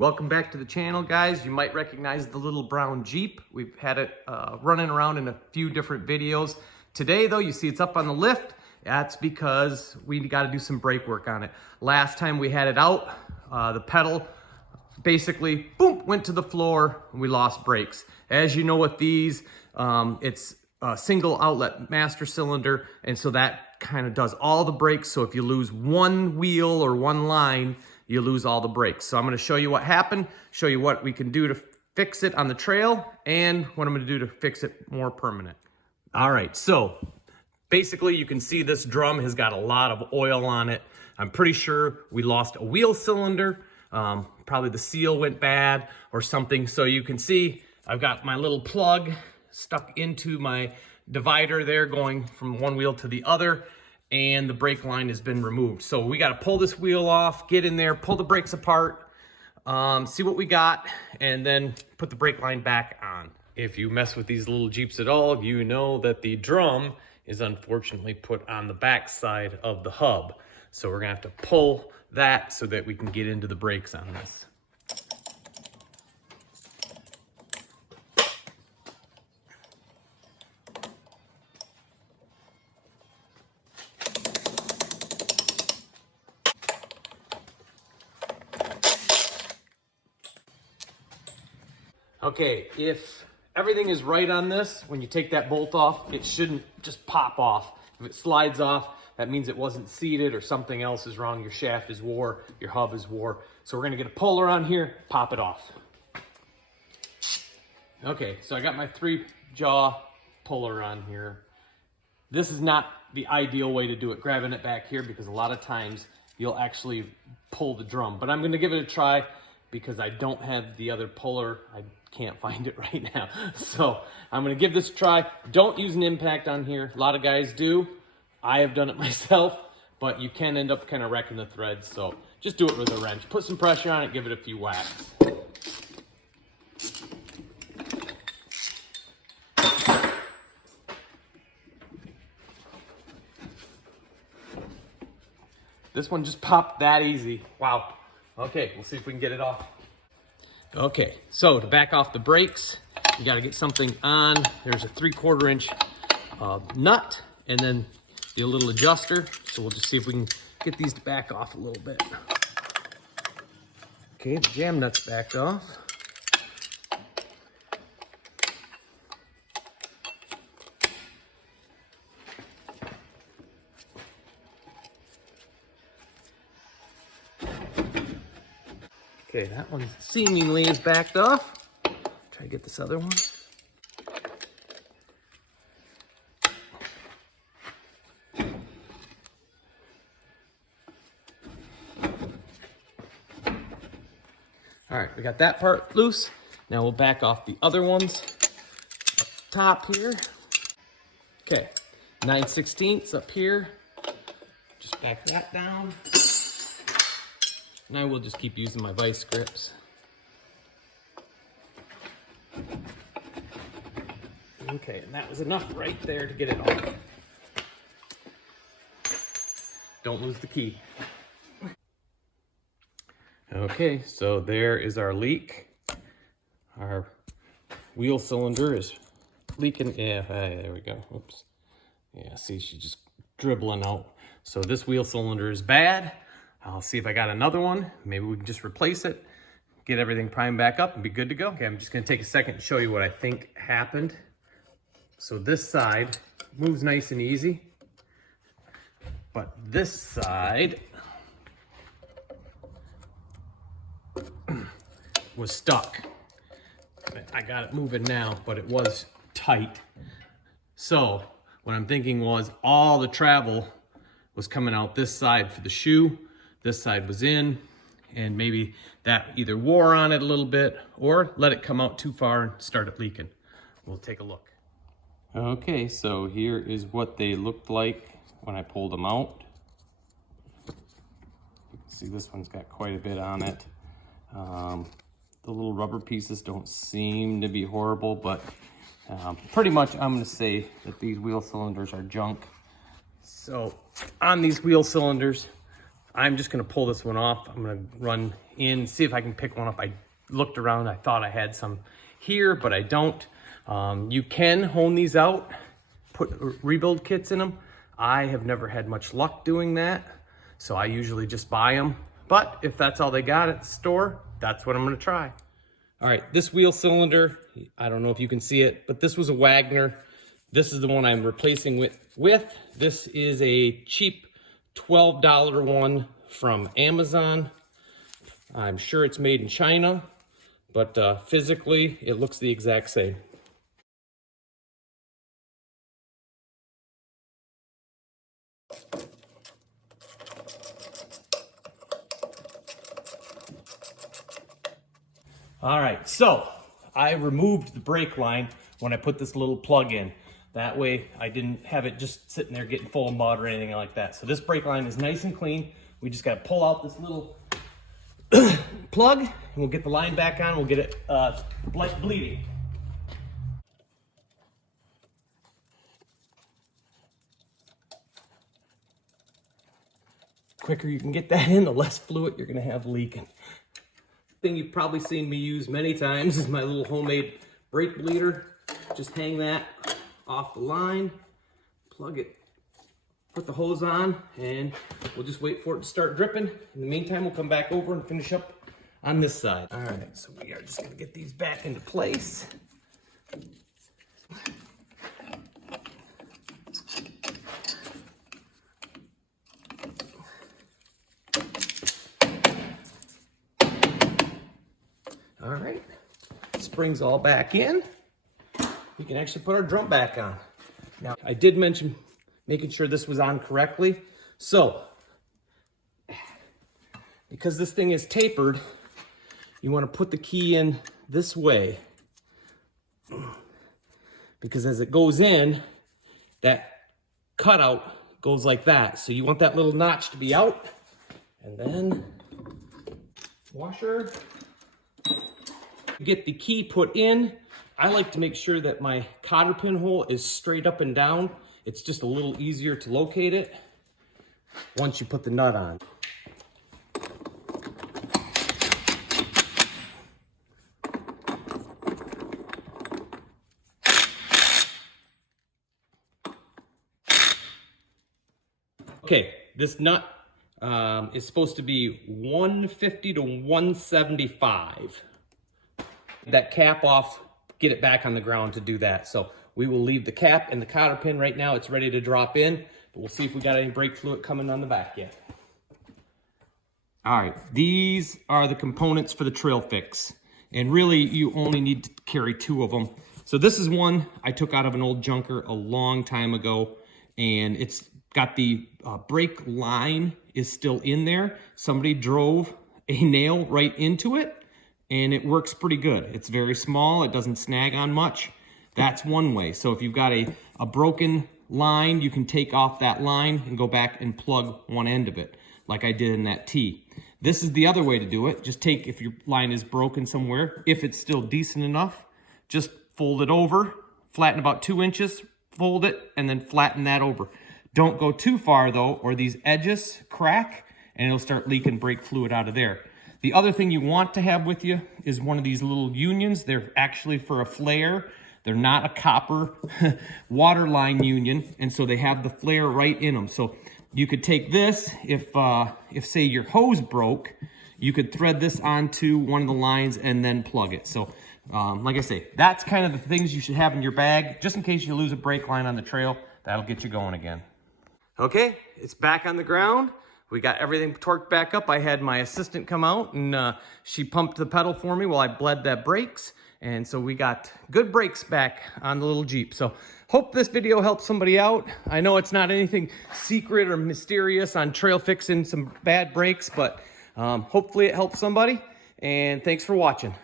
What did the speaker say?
Welcome back to the channel, guys. You might recognize the little brown Jeep. We've had it running around in a few different videos. Today, though, you see it's up on the lift. That's because we got to do some brake work on it. Last time we had it out, the pedal basically, boom, went to the floor and we lost brakes. As you know with these, it's a single outlet master cylinder, and so that kind of does all the brakes. So if you lose one wheel or one line, you lose all the brakes. So I'm going to show you what happened, show you what we can do to fix it on the trail, and what I'm going to do to fix it more permanent. All right, so basically you can see this drum has got a lot of oil on it. I'm pretty sure we lost a wheel cylinder. Probably the seal went bad or something. So you can see I've got my little plug stuck into my divider there going from one wheel to the other, and the brake line has been removed. So we got to pull this wheel off, get in there, pull the brakes apart, see what we got, and then put the brake line back on. If you mess with these little Jeeps at all, you know that the drum is unfortunately put on the back side of the hub. So we're gonna have to pull that so that we can get into the brakes on this. Okay, if everything is right on this, when you take that bolt off, it shouldn't just pop off. If it slides off, that means it wasn't seated or something else is wrong. Your shaft is wore, your hub is wore. So we're gonna get a puller on here, pop it off. Okay, so I got my 3-jaw puller on here. This is not the ideal way to do it, grabbing it back here, because a lot of times you'll actually pull the drum. But I'm gonna give it a try because I don't have the other puller. I can't find it right now. So I'm gonna give this a try. Don't use an impact on here. A lot of guys do. I have done it myself, but you can end up kind of wrecking the threads. So just do it with a wrench. Put some pressure on it, give it a few whacks. This one just popped that easy. Wow. Okay, we'll see if we can get it off. Okay, so to back off the brakes, you gotta get something on. There's a 3/4 inch nut, and then the little adjuster. So we'll just see if we can get these to back off a little bit. Okay, the jam nut's backed off. Okay, that one seemingly is backed off. Try to get this other one. All right, we got that part loose. Now we'll back off the other ones up top here. Okay, 9/16 up here. Just back that down. And I will just keep using my vice grips. Okay, and that was enough right there to get it off. Don't lose the key. Okay, so there is our leak. Our wheel cylinder is leaking. Yeah, there we go. Oops. Yeah, see, she's just dribbling out. So this wheel cylinder is bad. I'll see if I got another one. Maybe we can just replace it, get everything primed back up, and be good to go. Okay, I'm just gonna take a second to show you what I think happened. So this side moves nice and easy, but this side was stuck. I got it moving now, but it was tight. So what I'm thinking was all the travel was coming out this side for the shoe. This side was in, and maybe that either wore on it a little bit or let it come out too far and started leaking. We'll take a look. Okay, so here is what they looked like when I pulled them out. You can see this one's got quite a bit on it. The little rubber pieces don't seem to be horrible, but pretty much I'm gonna say that these wheel cylinders are junk. So on these wheel cylinders, I'm just gonna pull this one off. I'm gonna run in, see if I can pick one up. I looked around, I thought I had some here, but I don't. You can hone these out, put rebuild kits in them. I have never had much luck doing that, so I usually just buy them. But if that's all they got at the store, that's what I'm gonna try. All right, this wheel cylinder, I don't know if you can see it, but this was a Wagner. This is the one I'm replacing with. This is a cheap $12 one from Amazon. I'm sure it's made in China, but physically it looks the exact same. All right, so I removed the brake line when I put this little plug in. That way I didn't have it just sitting there getting full of mud or anything like that. So this brake line is nice and clean. We just gotta pull out this little plug and we'll get the line back on. We'll get it bleeding. The quicker you can get that in, the less fluid you're gonna have leaking. Thing you've probably seen me use many times is my little homemade brake bleeder. Just hang that off the line, plug it, put the hose on, and we'll just wait for it to start dripping. In the meantime, we'll come back over and finish up on this side. All right, so we are just gonna get these back into place. All right, springs all back in. We can actually put our drum back on. Now, I did mention making sure this was on correctly. So, because this thing is tapered, you want to put the key in this way. Because as it goes in, that cutout goes like that. So you want that little notch to be out. And then, washer. Get the key put in. I like to make sure that my cotter pin hole is straight up and down. It's just a little easier to locate it once you put the nut on. Okay, this nut is supposed to be 150 to 175. That cap off, get it back on the ground to do that. So we will leave the cap and the cotter pin right now. It's ready to drop in, but we'll see if we got any brake fluid coming on the back yet. All right, these are the components for the trail fix. And really you only need to carry 2 of them. So this is one I took out of an old junker a long time ago, and it's got the brake line is still in there. Somebody drove a nail right into it, and it works pretty good. It's very small, it doesn't snag on much. That's one way. So if you've got a broken line, you can take off that line and go back and plug one end of it, like I did in that T. This is the other way to do it. Just take, if your line is broken somewhere, if it's still decent enough, just fold it over, flatten about 2 inches, fold it, and then flatten that over. Don't go too far though, or these edges crack, and it'll start leaking brake fluid out of there. The other thing you want to have with you is one of these little unions. They're actually for a flare. They're not a copper water line union, and so they have the flare right in them. So you could take this, if say your hose broke, you could thread this onto one of the lines and then plug it. So like I say, that's kind of the things you should have in your bag, just in case you lose a brake line on the trail. That'll get you going again. Okay, it's back on the ground. We got everything torqued back up. I had my assistant come out and she pumped the pedal for me while I bled that brakes. And so we got good brakes back on the little Jeep. So hope this video helps somebody out. I know it's not anything secret or mysterious on trail fixing some bad brakes, but hopefully it helps somebody. And thanks for watching.